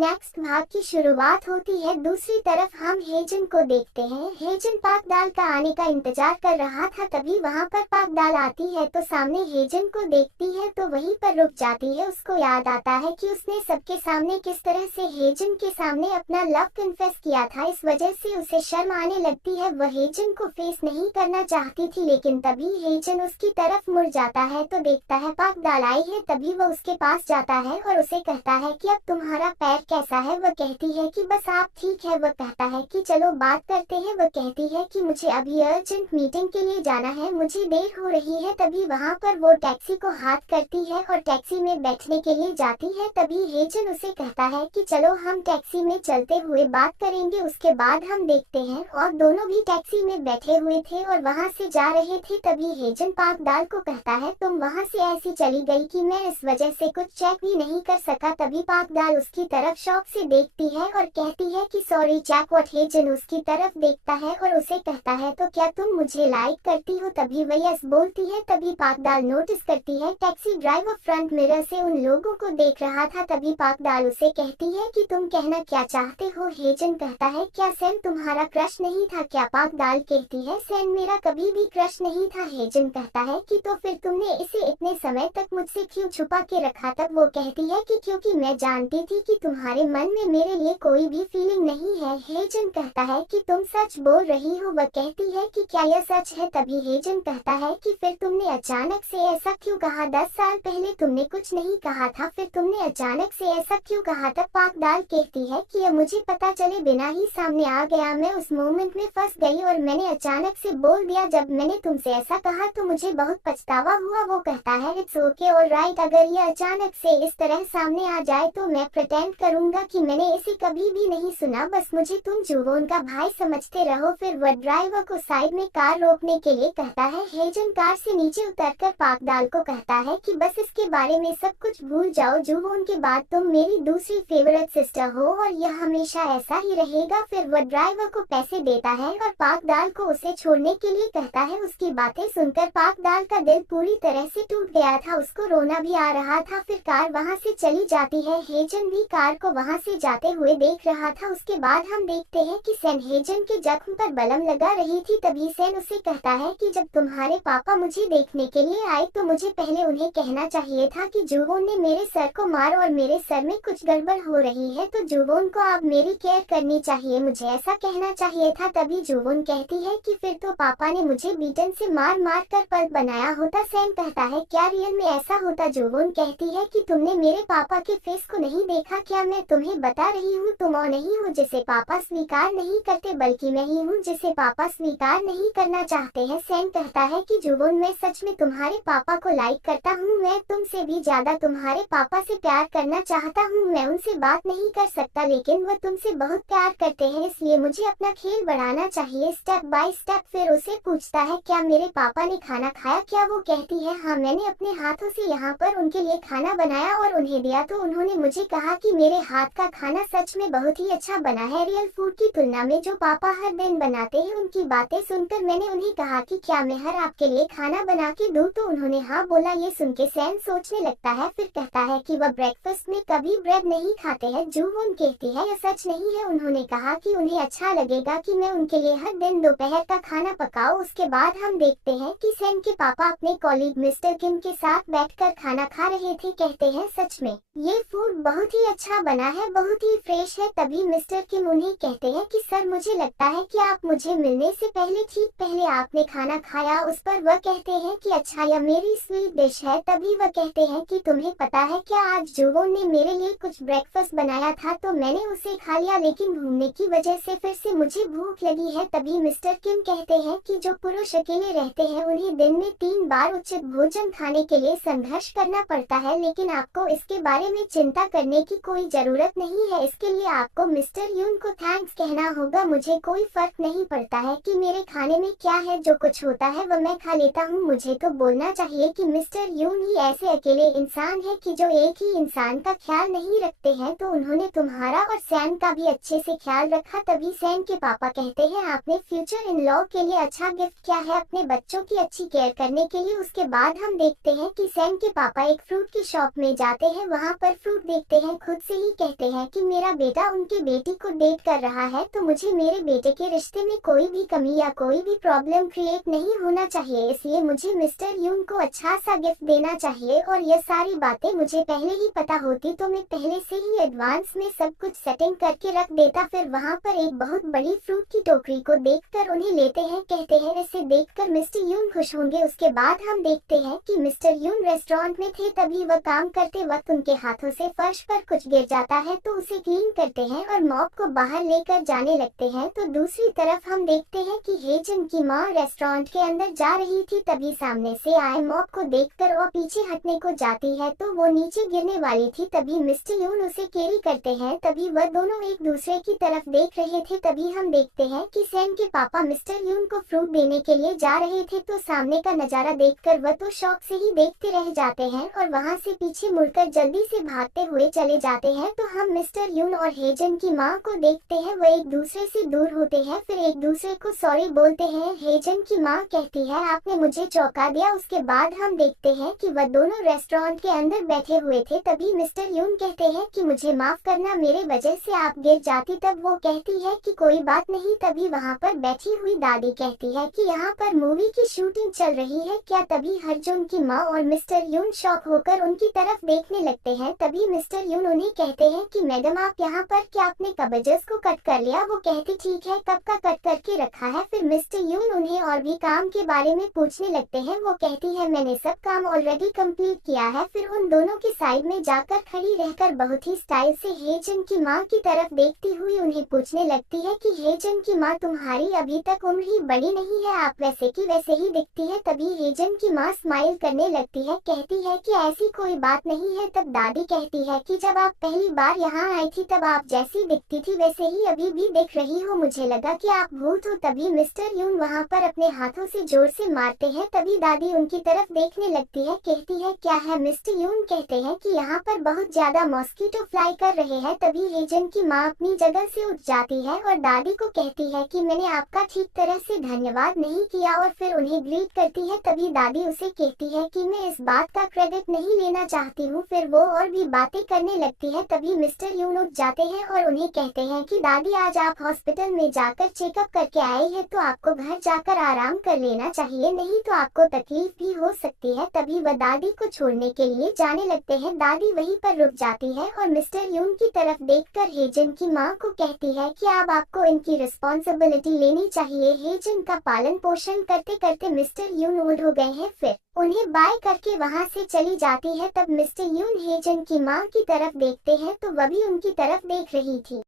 Next भाग की शुरुआत होती है। दूसरी तरफ हम हेजन को देखते हैं। हेजन पाकदाल का आने का इंतजार कर रहा था, तभी वहां पर पाकदाल आती है तो सामने हेजन को देखती है तो वहीं पर रुक जाती है। उसको याद आता है कि उसने सबके सामने किस तरह से हेजन के सामने अपना लव कन्फेस किया था। इस वजह से उसे शर्म आने लगती है। वह हेजन को फेस नहीं करना चाहती थी, लेकिन तभी हेजन उसकी तरफ मुड़ जाता है तो देखता है पाकदाल आई है। तभी वह उसके पास जाता है और उसे कहता है कि अब तुम्हारा पैर कैसा है। वह कहती है कि बस आप ठीक है। वह कहता है कि चलो बात करते हैं। वह कहती है कि मुझे अभी अर्जेंट मीटिंग के लिए जाना है, मुझे देर हो रही है। तभी वहां पर वो टैक्सी को हाथ करती है और टैक्सी में बैठने के लिए जाती है। तभी हेजन उसे कहता है कि चलो हम टैक्सी में चलते हुए बात करेंगे। उसके बाद हम देखते हैं और दोनों भी टैक्सी में बैठे हुए थे और वहां से जा रहे थे। तभी हेजन पाकदाल को कहता है तुम वहां से ऐसी चली गई कि मैं इस वजह से कुछ चेक भी नहीं कर सका। तभी पाकदाल उसकी तरफ शौक से देखती है और कहती है कि सॉरी चैक व्हाट। हेजन उसकी तरफ देखता है और उसे कहता है तो क्या तुम मुझे लाइक करती हो। तभी वह यस बोलती है। तभी पाकदाल नोटिस करती है टैक्सी ड्राइवर फ्रंट मिरर से उन लोगों को देख रहा था। तभी पाकदाल उसे कहती है कि तुम कहना क्या चाहते हो। हेजन कहता है क्या सैम तुम्हारा क्रश नहीं था क्या। पाकदाल कहती है सैम मेरा कभी भी क्रश नहीं था। हेजन कहता है कि तो फिर तुमने इसे इतने समय तक मुझसे क्यों छुपा के रखा। तब वो कहती है कि क्योंकि मैं जानती थी कि तुम्हारे मन में मेरे लिए कोई भी फीलिंग नहीं है। हेजन कहता है कि तुम सच बोल रही हो। वह कहती है कि क्या यह सच है। तभी हेजन कहता है कि फिर तुमने अचानक से ऐसा क्यों कहा। 10 साल पहले तुमने कुछ नहीं कहा था, फिर तुमने अचानक से ऐसा क्यों कहा। तब पाकदाल कहती है कि यह मुझे पता चले बिना ही सामने आ गया। मैं उस मोमेंट में फंस गई और मैंने अचानक से बोल दिया। जब मैंने तुमसे ऐसा कहा तो मुझे बहुत पछतावा हुआ। वो कहता है इट्स ओके ऑलराइट, अगर ये अचानक से इस तरह सामने आ जाए तो मैं प्रिटेंड करूंगा कि मैंने इसे कभी भी नहीं सुना। बस मुझे तुम जुवोन का भाई समझते रहो। फिर वह ड्राइवर को साइड में कार रोकने के लिए कहता है। हेजन कार से नीचे उतरकर पाकदाल को कहता है कि बस इसके बारे में सब कुछ भूल जाओ। जुवोन के बाद तुम मेरी दूसरी फेवरेट सिस्टर हो और यह हमेशा ऐसा ही रहेगा। फिर वह ड्राइवर को पैसे देता है और पाकदाल को उसे छोड़ने के लिए कहता है। उसकी बातें सुनकर पाकदाल का दिल पूरी तरह से टूट गया था, उसको रोना भी आ रहा था। फिर कार वहां से चली जाती है। हेजन भी कार को वहां से जाते हुए देख रहा था। उसके बाद हम देखते हैं कि सैन हेजन के जख्म पर बलम लगा रही थी। तभी सैन उसे कहता है कि जब तुम्हारे पापा मुझे देखने के लिए आए तो मुझे पहले उन्हें कहना चाहिए था कि जुवोन ने मेरे सर को मार और मेरे सर में कुछ गड़बड़ हो रही है तो जुवोन को अब मेरी केयर करनी चाहिए, मुझे ऐसा कहना चाहिए था। तभी जुवोन कहती है कि फिर तो पापा ने मुझे बीटन से मार मार कर पल्प बनाया होता। सैन कहता है क्या रियल में ऐसा होता। जुवोन कहती है कि तुमने मेरे पापा के फेस को नहीं देखा क्या। मैं तुम्हें बता रही हूँ तुम और नहीं हो जिसे पापा स्वीकार नहीं करते, बल्कि मैं ही हूँ जिसे पापा स्वीकार नहीं करना चाहते हैं। सैन कहता है कि जुवोन मैं सच में तुम्हारे पापा को लाइक करता हूँ, मैं तुमसे भी ज्यादा तुम्हारे पापा से प्यार करना चाहता हूँ। मैं उनसे बात नहीं कर सकता लेकिन वह तुमसे बहुत प्यार करते हैं, इसलिए मुझे अपना खेल बढ़ाना चाहिए स्टेप बाय स्टेप। फिर उसे पूछता है क्या मेरे पापा ने खाना खाया क्या। वो कहती है हाँ मैंने अपने हाथों से यहाँ पर उनके लिए खाना बनाया और उन्हें दिया तो उन्होंने मुझे कहा कि मेरे हाथ का खाना सच में बहुत ही अच्छा बना है रियल फूड की तुलना में जो पापा हर दिन बनाते हैं। उनकी बातें सुनकर मैंने उन्हें कहा कि क्या मैं हर आपके लिए खाना बना के दूं तो उन्होंने हाँ बोला। ये सुन के सैन सोचने लगता है। फिर कहता है कि वह ब्रेकफास्ट में कभी ब्रेड नहीं खाते हैं। जुवोन कहती है यह सच नहीं है, उन्होंने कहा कि उन्हें अच्छा लगेगा कि मैं उनके लिए हर दिन दोपहर का खाना पकाऊं। उसके बाद हम देखते हैं कि सैन के पापा अपने कॉलीग मिस्टर किम के साथ बैठकर खाना खा रहे थे। कहते हैं सच में ये फूड बहुत ही अच्छा बना है, बहुत ही फ्रेश है। तभी मिस्टर किम उन्हें कहते हैं कि सर मुझे लगता है कि आप मुझे मिलने से पहले ठीक पहले आपने खाना खाया। उस पर वह कहते हैं कि अच्छा यह मेरी स्वीट डिश है। तभी वह कहते हैं कि तुम्हें पता है क्या आज जुवोन ने मेरे लिए कुछ ब्रेकफास्ट बनाया था तो मैंने उसे खा लिया, लेकिन घूमने की वजह से फिर से मुझे भूख लगी है। तभी मिस्टर किम कहते हैं कि जो पुरुष अकेले रहते हैं उन्हें दिन में 3 बार उचित भोजन खाने के लिए संघर्ष करना पड़ता है, लेकिन आपको इसके बारे में चिंता करने की कोई जरूरत नहीं है। इसके लिए आपको मिस्टर यून को थैंक्स कहना होगा। मुझे कोई फर्क नहीं पड़ता है कि मेरे खाने में क्या है, जो कुछ होता है वह मैं खा लेता हूँ। मुझे तो बोलना चाहिए कि मिस्टर यून ही ऐसे अकेले इंसान है कि जो एक ही इंसान का ख्याल नहीं रखते हैं, तो उन्होंने तुम्हारा और सैम का भी अच्छे से ख्याल रखा। तभी सैम के पापा कहते हैं आपने फ्यूचर इन लॉ के लिए अच्छा गिफ्ट क्या है अपने बच्चों की अच्छी केयर करने के लिए। उसके बाद हम देखते हैं कि सैम के पापा एक फ्रूट की शॉप में जाते हैं, वहाँ पर फ्रूट देखते हैं, खुद से ही ही कहते हैं कि मेरा बेटा उनकी बेटी को डेट कर रहा है, तो मुझे मेरे बेटे के रिश्ते में कोई भी कमी या कोई भी प्रॉब्लम क्रिएट नहीं होना चाहिए, इसलिए मुझे मिस्टर यून को अच्छा सा गिफ्ट देना चाहिए। और ये सारी बातें मुझे पहले ही पता होती तो मैं पहले से ही एडवांस में सब कुछ सेटिंग करके रख देता। फिर वहाँ पर एक बहुत बड़ी फ्रूट की टोकरी को देखकर उन्हें लेते हैं, कहते हैं इसे देखकर मिस्टर यून खुश होंगे। उसके बाद हम देखते हैं कि मिस्टर यून रेस्टोरेंट में थे, तभी वह काम करते वक्त उनके हाथों से फर्श पर कुछ गिर जाता है, तो उसे क्लीन करते हैं और मॉप को बाहर लेकर जाने लगते हैं। तो दूसरी तरफ हम देखते हैं कि हेजन की माँ रेस्टोरेंट के अंदर जा रही थी, तभी सामने से आए मॉप को देखकर वो पीछे हटने को जाती है, तो वो नीचे गिरने वाली थी, तभी मिस्टर यून उसे कैरी करते हैं। तभी वह दोनों एक दूसरे की तरफ देख रहे थे, तभी हम देखते हैं कि सैम के पापा मिस्टर यून को फ्रूट देने के लिए जा रहे थे, तो सामने का नजारा देखकर वह तो शौक से ही देखते रह जाते हैं और वहाँ से पीछे मुड़कर जल्दी से भागते हुए चले जाते हैं। तो हम मिस्टर यून और हेजन की माँ को देखते हैं, वो एक दूसरे से दूर होते हैं, फिर एक दूसरे को सॉरी बोलते हैं। हेजन की माँ कहती है आपने मुझे चौंका दिया। उसके बाद हम देखते हैं कि वह दोनों रेस्टोरेंट के अंदर बैठे हुए थे, तभी मिस्टर यून कहते हैं कि मुझे माफ करना, मेरे वजह से आप गिर जाती। तब वो कहती है कि कोई बात नहीं। तभी वहाँ पर बैठी हुई दादी कहती है कि यहाँ पर मूवी की शूटिंग चल रही है क्या। तभी हरजुन की माँ और मिस्टर यून शॉक होकर उनकी तरफ देखने लगते हैं। तभी मिस्टर यून उन्हें कहते हैं कि मैडम आप यहाँ पर क्या अपने कबजेस को कट कर लिया। वो कहती ठीक है, कब का कट करके रखा है। फिर मिस्टर यून उन्हें और भी काम के बारे में पूछने लगते हैं। वो कहती है मैंने सब काम ऑलरेडी कंप्लीट किया है। फिर उन दोनों की साइड में जाकर खड़ी रहकर बहुत ही स्टाइल से हेजन की माँ की तरफ देखती हुई उन्हें पूछने लगती है कि हेजन की माँ तुम्हारी अभी तक उम्र ही बड़ी नहीं है, आप वैसे की वैसे ही दिखती है। तभी हेजन की माँ स्माइल करने लगती है, कहती है कि ऐसी कोई बात नहीं है। तब दादी कहती है कि जब आप पहली बार यहाँ आई थी तब आप जैसी दिखती थी वैसे ही अभी भी दिख रही हो, मुझे लगा कि आप भूत हो। तभी मिस्टर यून वहाँ पर अपने हाथों से जोर से मारते हैं, तभी दादी उनकी तरफ देखने लगती है, कहती है क्या है। मिस्टर यून कहते हैं कि यहाँ पर बहुत ज्यादा मॉस्किटो फ्लाई कर रहे हैं। तभी हेजन की माँ अपनी जगह से उठ जाती है और दादी को कहती है कि मैंने आपका ठीक तरह से धन्यवाद नहीं किया, और फिर उन्हें ग्रीट करती है। तभी दादी उसे कहती है कि मैं इस बात का क्रेडिट नहीं लेना चाहती हूँ। फिर वो और भी बातें करने लगती है। तभी मिस्टर यून उठ जाते हैं और उन्हें कहते हैं कि दादी आज आप हॉस्पिटल में जाकर चेकअप करके आए हैं, तो आपको घर जाकर आराम कर लेना चाहिए, नहीं तो आपको तकलीफ भी हो सकती है। तभी वह दादी को छोड़ने के लिए जाने लगते हैं। दादी वहीं पर रुक जाती है और मिस्टर यून की तरफ देखकर हेजन की माँ को कहती है कि अब आपको इनकी रिस्पॉन्सिबिलिटी लेनी चाहिए। हेजन का पालन पोषण करते करते मिस्टर यून ओल्ड हो गए हैं। फिर उन्हें बाय करके वहाँ से चली जाती है। तब मिस्टर यून हेजन की माँ की तरफ देखते हैं तो वह भी उनकी तरफ देख रही थी।